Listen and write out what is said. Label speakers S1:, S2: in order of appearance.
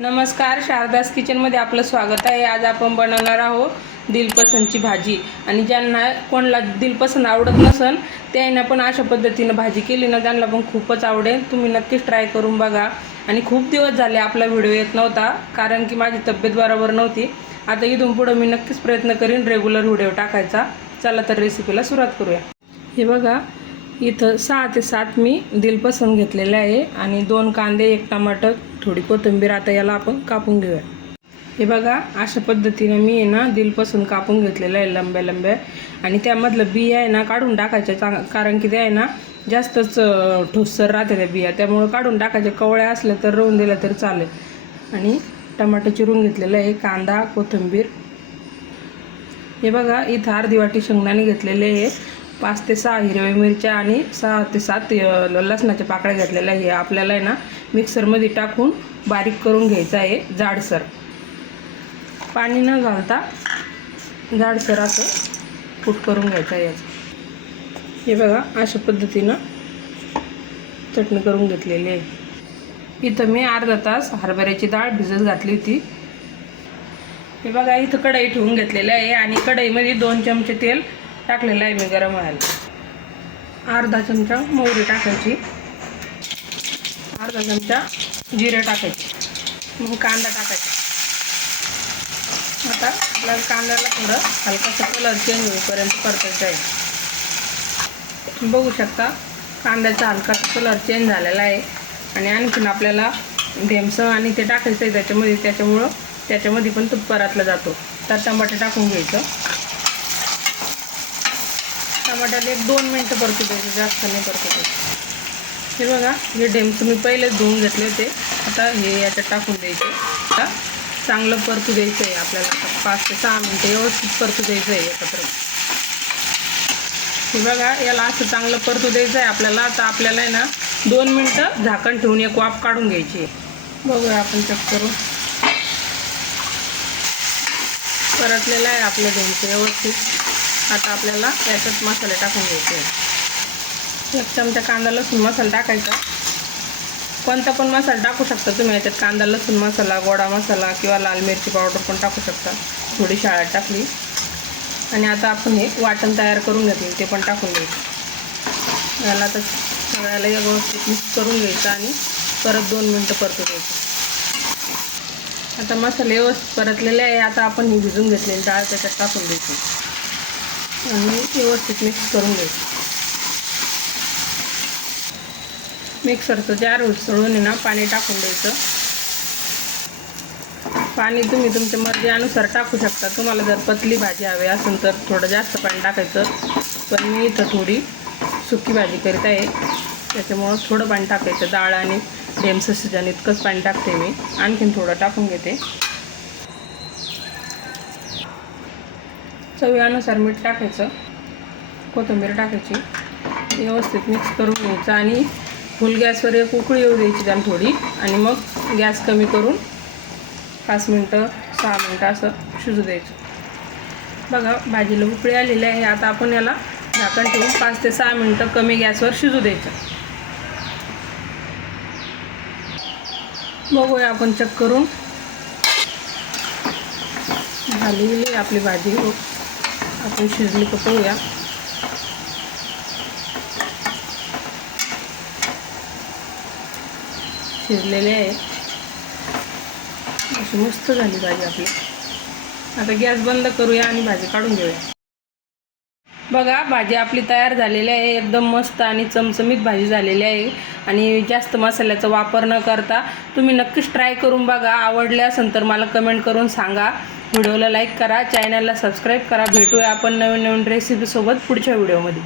S1: नमस्कार शारदास किचनमध्ये आपलं स्वागत आहे. आज आपण बनवणार आहोत दिलपसंतची भाजी. आणि ज्यांना कोणाला दिलपसंत आवडत नसन त्यांना पण अशा पद्धतीनं भाजी केली ना त्यांना पण खूपच आवडेल. तुम्ही नक्कीच ट्राय करून बघा. आणि खूप दिवस झाले आपला व्हिडिओ येत नव्हता कारण की माझी तब्येत बरोबर नव्हती. आता इथून पुढं मी नक्कीच प्रयत्न करीन रेग्युलर व्हिडिओ टाकायचा. चला तर रेसिपीला सुरुवात करूया. हे बघा इथं सहा ते सात मी दिलपसंद घेतलेले आहे. आणि दोन कांदे एक टमाटर थोडी कोथिंबीर आता याला आपण कापून घेऊया. हे बघा अशा पद्धतीनं मी आहे ना दिलपासून कापून घेतलेलं आहे लंब्या लंब्या. आणि त्यामधलं बिया आहे ना काढून टाकायच्या चांग कारण की ते आहे ना जास्तच ठोसर राहते त्या बिया. त्यामुळं काढून टाकायच्या. कवळ्या असल्या तर रोवून दिल्या तर चालेल. आणि टमाटर चिरून घेतलेलं आहे कांदा कोथिंबीर. हे बघा इथं अर्धी वाटी शेंगदाणे घेतलेले आहे. पाच ते सहा हिरव्या मिरच्या आणि सहा ते सात लसणाच्या पाकळ्या घेतलेल्या आहे. हे आपल्याला आहे ना मिक्सरमध्ये टाकून बारीक करून घ्यायचं आहे जाडसर. पाणी न घालता जाडसर असं कूट करून घ्यायचं आहे याचं. हे बघा अशा पद्धतीनं चटणी करून घेतलेली आहे. इथं मी अर्धा तास हरभऱ्याची डाळ भिजत घातली होती. हे बघा इथं कढई ठेवून घेतलेलं आहे आणि कढईमध्ये दोन चमचे तेल टाकलेलं आहे मी गरम व्हायला. अर्धा चमचा मोहरी टाकायची. अर्धा चमचा जिरे टाकायचे. मग कांदा टाकायचा. आता आपल्याला कांद्याला थोडं हलकासा कलर चेंज होईपर्यंत परतायचं आहे बघू शकता कांद्याचा हलकासा कलर चेंज झालेला आहे. आणि आणखीन आपल्याला भेमसं आणि ते टाकायचं आहे त्याच्यामध्ये त्याच्यामुळं त्याच्यामध्ये पण तूप परातला जातो. तर टमाटे टाकून घ्यायचं. टमाट्याला एक दोन मिनटं परतू द्यायचं जास्त नाही परतू द्यायचं. हे बघा हे ढेमसं मी पहिलेच धुवून घेतले होते. आता हे याच्यात टाकून द्यायचे. आता चांगलं परतू द्यायचं आहे आपल्याला. पाच ते सहा मिनटं व्यवस्थित परतू द्यायचं आहे एकत्र. हे बघा याला असं चांगलं परतू द्यायचं आहे आपल्याला. आता आपल्याला आहे ना दोन मिनटं झाकण ठेवून एक वाफ काढून घ्यायची. आहे बघूया आपण चेक करू परतलेलं आहे आपलं ढेमचं व्यवस्थित. आता आपल्याला याच्यात मसाले टाकून घ्यायचे. आहे एक चमचा कांदा लसूण मसाला टाकायचा. कोणता पण मसाला टाकू शकता तुम्ही याच्यात कांदा लसूण मसाला गोडा मसाला किंवा लाल मिरची पावडर पण टाकू शकता. थोडी शाळा टाकली. आणि आता आपण हे वाटण तयार करून घेतले ते पण टाकून द्यायचं याला आता सगळ्याला व्यवस्थित मिक्स करून घ्यायचं आणि परत दोन मिनटं परतू द्यायचं. आता मसाले व्यवस्थित परतलेले आहे आता आपण ही भिजून घेतलेली डाळ त्याच्यात टाकून द्यायची. आणि व्यवस्थित मिक्स करून घ्यायचं. मिक्सरचं जार उसळून आहे ना पाणी टाकून द्यायचं. पाणी तुम्ही तुमच्या मर्जीनुसार टाकू शकता. तुम्हाला जर पतली भाजी हवी असेल तर थोडं जास्त पाणी टाकायचं. पण मी इथं थोडी सुकी भाजी करीत आहे. त्याच्यामुळं थोडं पाणी टाकायचं. डाळ आणि डेमचं सीजन इतकंच पाणी टाकते मी. आणखीन थोडं टाकून घेते. चवीनुसार मीठ टाकायचं. कोथिंबीर टाकायची. व्यवस्थित मिक्स करून घ्यायचं आणि फुल गॅसवर एक उकळी येऊ द्यायची त्याला थोडी आणि मग गॅस कमी करून पाच मिनटं सहा मिनटं असं शिजू द्यायचं. बघा भाजीला उकळी आलेली आहे. आता आपण याला झाकण ठेवून पाच ते सहा मिनटं कमी गॅसवर शिजू द्यायचं. बघूया आपण चेक करून. झालेली आहे आपली भाजी. हो, आपण शिजली का पाहूया. शिजलेले आहे अशी मस्त झाली भाजी आपली. आता गॅस बंद करूया आणि भाजी काढून घेऊया. बघा भाजी आपली तयार झालेली आहे. एकदम मस्त आणि चमचमीत भाजी झालेली आहे. आणि जास्त मसाल्याचा वापर न करता तुम्ही नक्कीच ट्राय करून बघा. आवडले असेल तर मला कमेंट करून सांगा. व्हिडिओला लाईक करा. चॅनलला सबस्क्राईब करा. भेटूया आपण नवीन नवीन रेसिपीसोबत पुढच्या व्हिडिओमध्ये.